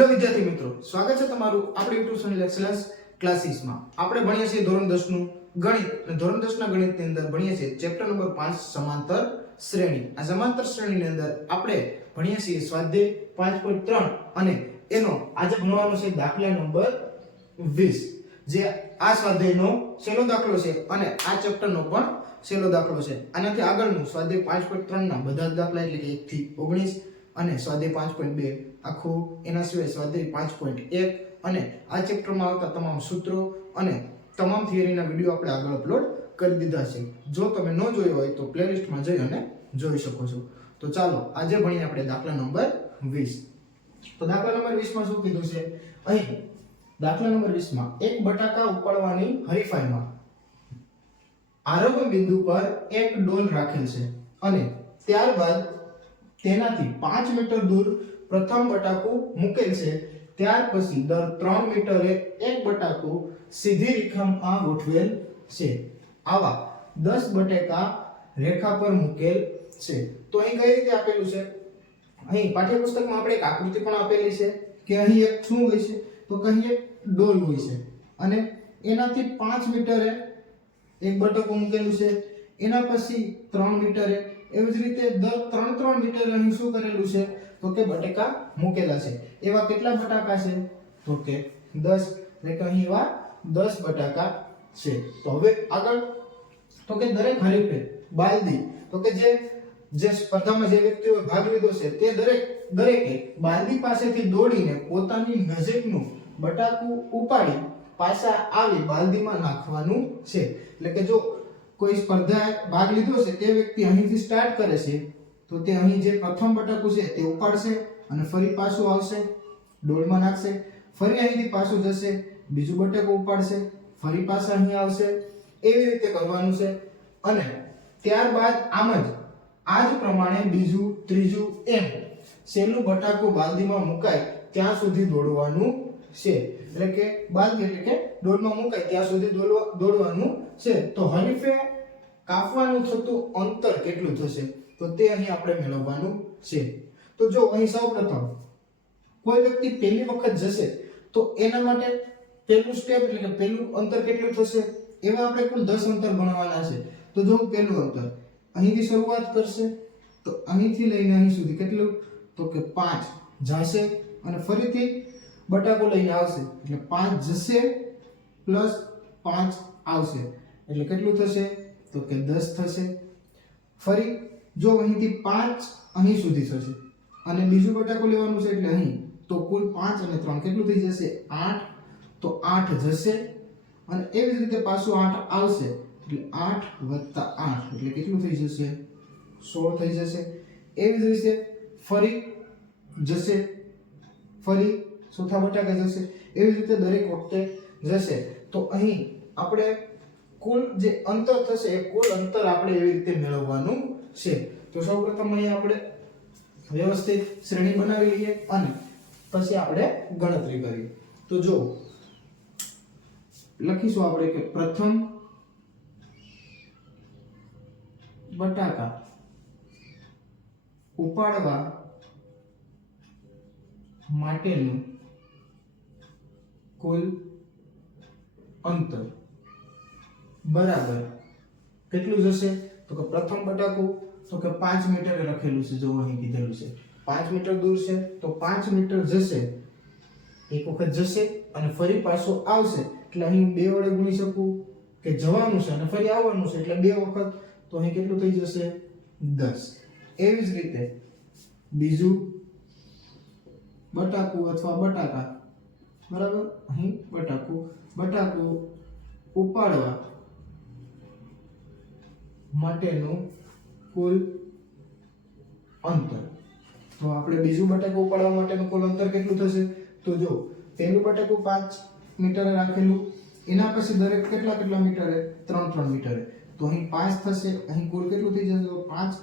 Hello વિદ્યાર્થી મિત્રો, સ્વાગત છે તમારું આપણી YouTube ચેનલ એક્સેલન્સ ક્લાસીસમાં. આપણે ભણીએ છીએ ધોરણ 10 નું ગણિત અને ધોરણ 10 ના ગણિતની અંદર ભણીએ છીએ ચેપ્ટર નંબર 5 સમાંતર શ્રેણી. આ સમાંતર શ્રેણીની અંદર આપણે ભણીએ છીએ સ્વાધ્યાય 5.3 અને એનો આજે ભણવાનો છે દાખલા નંબર 20, જે આ સ્વાધ્યાયનો છેલ્લો દાખલો છે અને આ ચેપ્ટરનો પણ છેલ્લો દાખલો છે. આનાથી આગળનું સ્વાધ્યાય 5.3 ના બધા જ દાખલા એટલે કે 1 થી 19 અને સ્વાધ્યાય 5.2 આખું, એના સિવાય સ્વાધ્યાય 5.1 અને આ ચેપ્ટરમાં આવતા તમામ સૂત્રો અને તમામ થિયરીના વિડિયો આપણે આગળ અપલોડ કરી દીધા છે. જો તમે ન જોયો હોય તો પ્લેલિસ્ટમાં જઈ અને જોઈ શકો છો. તો ચાલો આજે ભણીએ આપણે દાખલા નંબર 20. તો દાખલા નંબર 20 માં શું કીધું છે? અહીં દાખલા નંબર 20 માં એક બટાકા ઉપાડવાની હરીફાઈમાં આરંભ બિંદુ પર એક ડોલ રાખેલ છે અને ત્યારબાદ તેનાથી 5 મીટર દૂર પ્રથમ બટાકું મૂકેલ છે. ત્યાર પછી દર 3 મીટરે એક બટાકું સીધી રેખામાં ગોઠવેલ છે. આવા 10 બટાકા રેખા પર મૂકેલ છે. તો અહીં કઈ રીતે આપેલું છે? અહીં પાઠ્યપુસ્તકમાં આપણે એક આકૃતિ પણ આપેલી છે કે અહીં એક શું હોય છે? તો કે અહીં એક ડોલ હોય છે અને એનાથી 5 મીટરે એક બટાકું મૂકેલું છે. એના પછી 3 મીટરે, એવી જ રીતે દર 3 મીટરે અહીં શું કરેલું છે? તો કે બટાકા મૂકેલા છે. એવા કેટલા બટાકા છે? તો કે 10. એટલે કે અહીં એવા 10 બટાકા છે. તો હવે આગળ તો કે દરેક હરીફે બાલદી, તો કે જે સ્પર્ધામાં જે વ્યક્તિઓએ ભાગ લીધો છે તે દરેકે બાલદી પાસેથી દોડીને પોતાની નજીકનું બટાકું ઉપાડી પાછા આવી બાલદીમાં નાખવાનું છે. એટલે કે જો કોઈ સ્પર્ધાએ ભાગ લીધો છે તે વ્યક્તિ અહીંથી સ્ટાર્ટ કરે છે તો તે અહીં જે પ્રથમ બટાકું છે તે ઉપાડશે અને ફરી પાછું આવશે, ડોલમાં નાખશે, ફરી અહીંથી પાછું જશે, બીજું બટાકું ઉપાડશે, ફરી પાછા અહીં આવશે. એવી રીતે કરવાનું છે અને ત્યારબાદ આમ જ આ જ પ્રમાણે બીજું, ત્રીજું એમ છેલ્લું બટાકું બાલદીમાં મુકાય ત્યાં સુધી દોડવાનું છે. એટલે કે બાલદી એટલે કે ડોલમાં મુકાય ત્યાં સુધી દોડવાનું છે. તો હરીફે કાપવાનું થતું અંતર કેટલું થશે? તો તે અહીં આપણે મેળવવાનું છે. તો જો અહીં સૌપ્રથમ કોઈ વ્યક્તિ પહેલી વખત જશે તો એના માટે પહેલું સ્ટેપ એટલે કે પહેલું અંતર કેટલું થશે? એવા આપણે કુલ 10 અંતર ગણવાના છે. તો જો પહેલું અંતર અહીંથી શરૂઆત કરશે તો અહીંથી લઈને અહીં સુધી કેટલું? તો કે 5 જશે અને ફરીથી બટાકો લઈને આવશે એટલે 5 જશે પ્લસ 5 આવશે એટલે કેટલું થશે? તો કે 10 થશે. ફરી જો અહીંથી 5 અહીં સુધી થશે અને બીજું બટાકો લેવાનું છે એટલે અહીં, તો કુલ 5 અને 3 કેટલું થઈ જશે? 8. તો 8 જશે અને એવી જ રીતે પાછું 8 આવશે એટલે 8 + 8 એટલે કેટલું થઈ જશે? 16 થઈ જશે. એવી જ રીતે ફરી જશે, ફરી ચોથા બટાકા જશે, એવી રીતે દરેક વખતે જશે. તો અહીં આપણે કુલ જે અંતર થશે એ કુલ અંતર આપણે એવી રીતે મેળવવાનું છે. તો સૌપ્રથમ અહીં આપણે વ્યવસ્થિત શ્રેણી બનાવી લઈએ અને પછી આપણે ગણતરી કરીએ. તો જો લખીશું આપણે કે પ્રથમ બટાકા ઉપાડવા માટેનું કુલ અંતર બરાબર કેટલું જશે? તો કે પ્રથમ બટાકું તો કે 5 મીટરે લખેલું છે, જો અહીં કીધેલું છે 5 મીટર દૂર છે તો 5 મીટર જશે, એક વખત જશે અને ફરી પાછો આવશે એટલે અહીં 2 વડે ગુણી શકું કે જવાનું છે અને ફરી આવવાનું છે એટલે 2 વખત, તો અહીં કેટલું થઈ જશે? 10. એવી જ રીતે બીજું બટાકું અથવા બટાકા, બરાબર, અહીં બટાકું ઉપાડવા માટેનું કુલ અંતર. તો આપણે બીજું બટાકું ઉપાડવા માટેનું કુલ અંતર કેટલું થશે? તો જો પહેલું બટાકું 5 મીટરે રાખેલું, એના પછી દરેક કેટલા મીટરે? 3 મીટરે. તો અહીં 5 થશે, અહીં કુલ કેટલું થઈ જશે? તો 5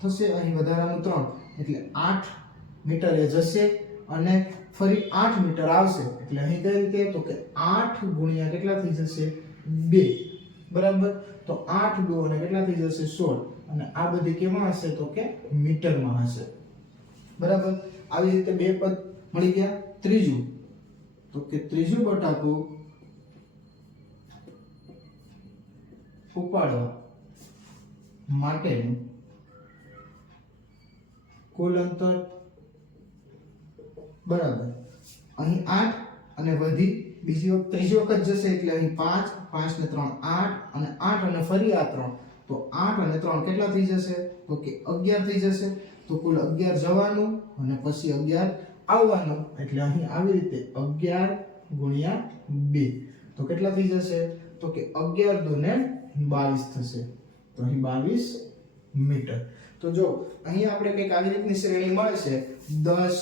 થશે, અહીં વધારાનું 3 એટલે 8 મીટરે જશે અને ફરી 8 મીટર આવશે એટલે અહીં કઈ રીતે? તો કે 8 ગુણ્યા કેટલા થઈ જશે? 2, બરાબર. તો 8 2 અને કેટલા થઈ જશે? 16 અને આ બધી કેમાં હશે? તો કે મીટરમાં હશે, બરાબર. આવી રીતે બે પદ મળી ગયા. ત્રીજું, તો કે ત્રીજું બટાકું ઉપાડવા માટેનું કુલ અંતર બરાબર અહીં 8 અને વધી બીજી વખત ત્રીજી વખત જશે એટલે અહીં 5 5 ને 3 8 અને 8 અને ફરી આ 3 તો 8 અને 3 કેટલા થઈ જશે તો કે 11 થઈ જશે તો કુલ 11 જવાનું અને પછી 11 આવવાનું એટલે અહીં આવી રીતે 11 ગુણ્યા 2 તો કેટલા થઈ જશે તો કે 11 દુને 22 થશે તો અહીં 22 મીટર તો જો અહીં આપણે કંઈક આવી રીતની શ્રેણી મળે છે 10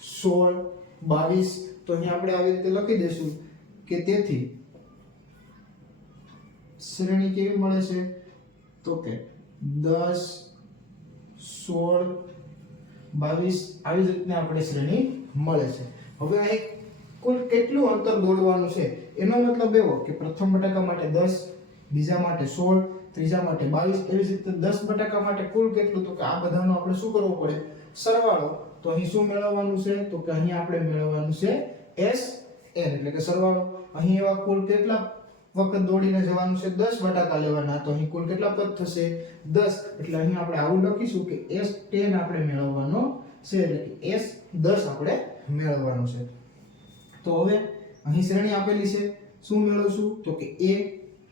16 22 તો અહીં આપણે આવી રીતે લખી દઈશું કે તેથી શ્રેણી કેવી મળે છે તો કે 10 16 22 આવી જ રીતના આપણે શ્રેણી મળે છે હવે અહીં કુલ કેટલું અંતર દોડવાનું છે એનો મતલબ એવો કે પ્રથમ બટાકા માટે 10 બીજા માટે 16 ત્રીજા માટે 22 એવી જ રીતે 10 બટાકા માટે કુલ કેટલું તો કે આ બધાનો આપણે શું કરવો પડે સરવાળો તો અહીં શું મેળવવાનું છે તો કે અહીં આપણે મેળવવાનું છે SN એટલે કે સરવાળો અહીં એવા કુલ કેટલા વખત દોડીને જવાનું છે 10 બટાકા લેવાના તો અહીં કુલ કેટલા પદ થશે 10 એટલે અહીં આપણે આવું લખીશું કે S10 આપણે મેળવવાનો છે એટલે કે S10 આપણે મેળવવાનું છે તો હવે અહીં શ્રેણી આપેલી છે શું મેળવશું તો કે A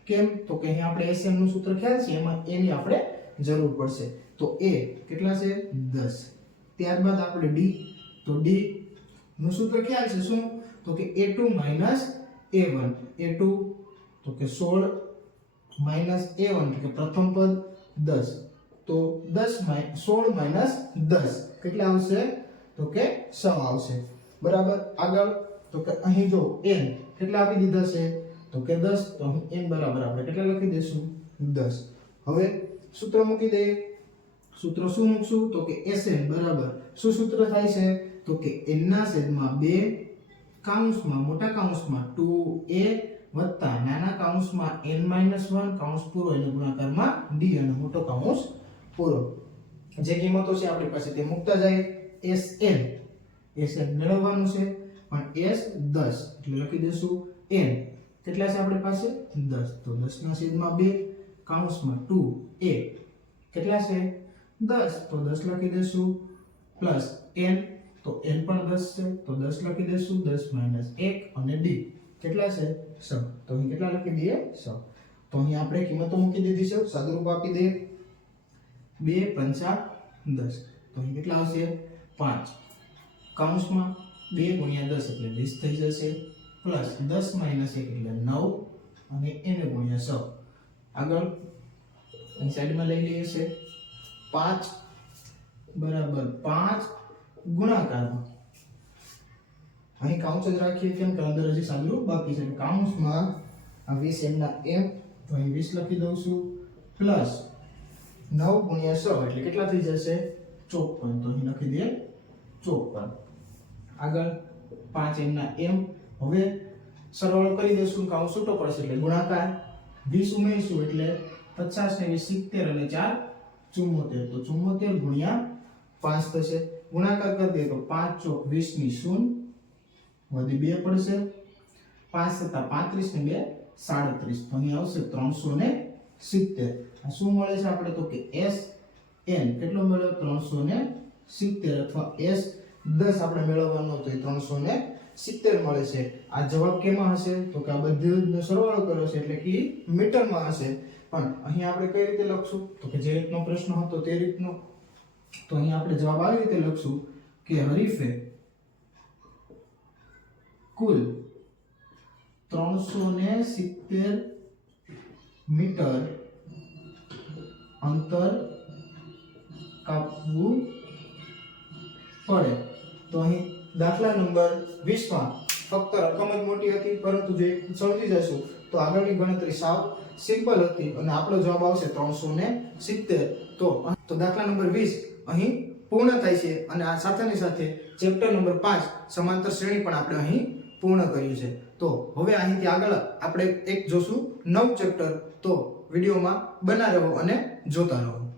કેમ તો કે અહીં આપણે SN નું સૂત્ર ખ્યાલ છે એમાં A ની આપણે જરૂર પડશે તો A કેટલા છે 10 ત્યારબાદ આપણે D તો D નું સૂત્ર ખ્યાલ છે શું તો કે A2 A1 A2 તો કે 16 A1 એટલે કે પ્રથમ પદ 10 તો 16 10 કેટલા આવશે તો કે 6 આવશે બરાબર આગળ તો કે અહીં જો n કેટલા આપી દીધા છે તો કે 10 તો અહીં n બરાબર આપણે કેટલા લખી દઈશું 10 હવે સૂત્ર મૂકી દઈએ સૂત્ર શું મૂકશું તો કે SN બરાબર શું સૂત્ર થાય છે તો કે n ના છેદમાં 2 કૌંસમાં મોટા કૌંસમાં 2a વત્તા નાના કૌંસમાં n-1 કૌંસ પૂરો એને ગુણાકારમાં d અને મોટો કૌંસ પૂરો જે કિંમતો છે આપણી પાસે તે મૂકતા જાય SN મેળવવાનું છે પણ S 10 એટલે લખી દઈશું n કેટલા છે આપણી પાસે 10 તો 10 ના છેદમાં 2 કૌંસમાં 2a કેટલા છે 10 તો 10 લખી દઈશું પ્લસ n તો n પણ 10 છે તો 10 લખી દઈશું 10 - 1 અને d કેટલા છે 6 તો અહીં કેટલા લખી દઈએ 6 તો અહીં આપણે કિંમતો મૂકી દીધી છે સાદુરૂપ આપી દઈએ 2 5 10 તો અહીં કેટલા આવશે 5 કૌંસમાં 2 × 10 એટલે 20 થઈ જશે પ્લસ 10 - 1 એટલે 9 અને n × 6 આગળ અહીં સાઈડમાં લઈ લઈએ છે 5 બરાબર 5 ગુણાકારમાં અહીં કૌંસ જ રાખીએ કેમ કે અંદર હજી સાદુરૂપ બાકી છે કૌંસમાં આ 20 ના m તો અહીં 20 લખી દઉં છું પ્લસ 9 × 6 એટલે કેટલા થઈ જશે 54 તો અહીં લખી દઈએ 54 આગળ 5 ના m હવે સરવાળો કરી દઈશું કૌંસ છૂટો પડશે એટલે ગુણાકાર 20 ઉમેરીશું એટલે 50 ને 20 70 અને 4 74 તો 74 ગુણ્યા 5 થશે ગુણાકાર કરી દઈએ તો 5 ચોક 20 ની 0 વધી 2 પડશે 5 + 35 ને 2 37 તો અહીં આવશે 370 આ શું મળે છે આપણે તો કે SN કેટલો મળ્યો 370 અથવા S10 આપણે મેળવવાનો તો 370 મળે છે આ જવાબ કેમાં હશે તો કે આ બધુંનો સરવાળો કર્યો છે એટલે કે મીટરમાં હશે પણ અહીં આપણે કઈ રીતે લખશું તો કે જે રીતનો પ્રશ્ન હતો તે રીતનો તો અહીં આપણે જવાબ આવી રીતે લખશું કે હરીફે કુલ 370 મીટર અંતર કાપવું પડે તો અહીં દાખલા નંબર 20 માં ફક્ત રકમ જ મોટી હતી પરંતુ જો સમજી જશું તો આગળની ગણતરી સાવ સિમ્પલ હતી અને આપણો જવાબ આવશે 370 તો દાખલા નંબર 20 અહીં પૂર્ણ થાય છે અને આ સાથેની સાથે ચેપ્ટર નંબર 5 સમાંતર શ્રેણી પણ આપણે અહીં પૂર્ણ કર્યું છે તો હવે અહીંથી આગળ આપણે એક જોશું 9 ચેપ્ટર તો વિડીયોમાં બના રહો અને જોતા રહો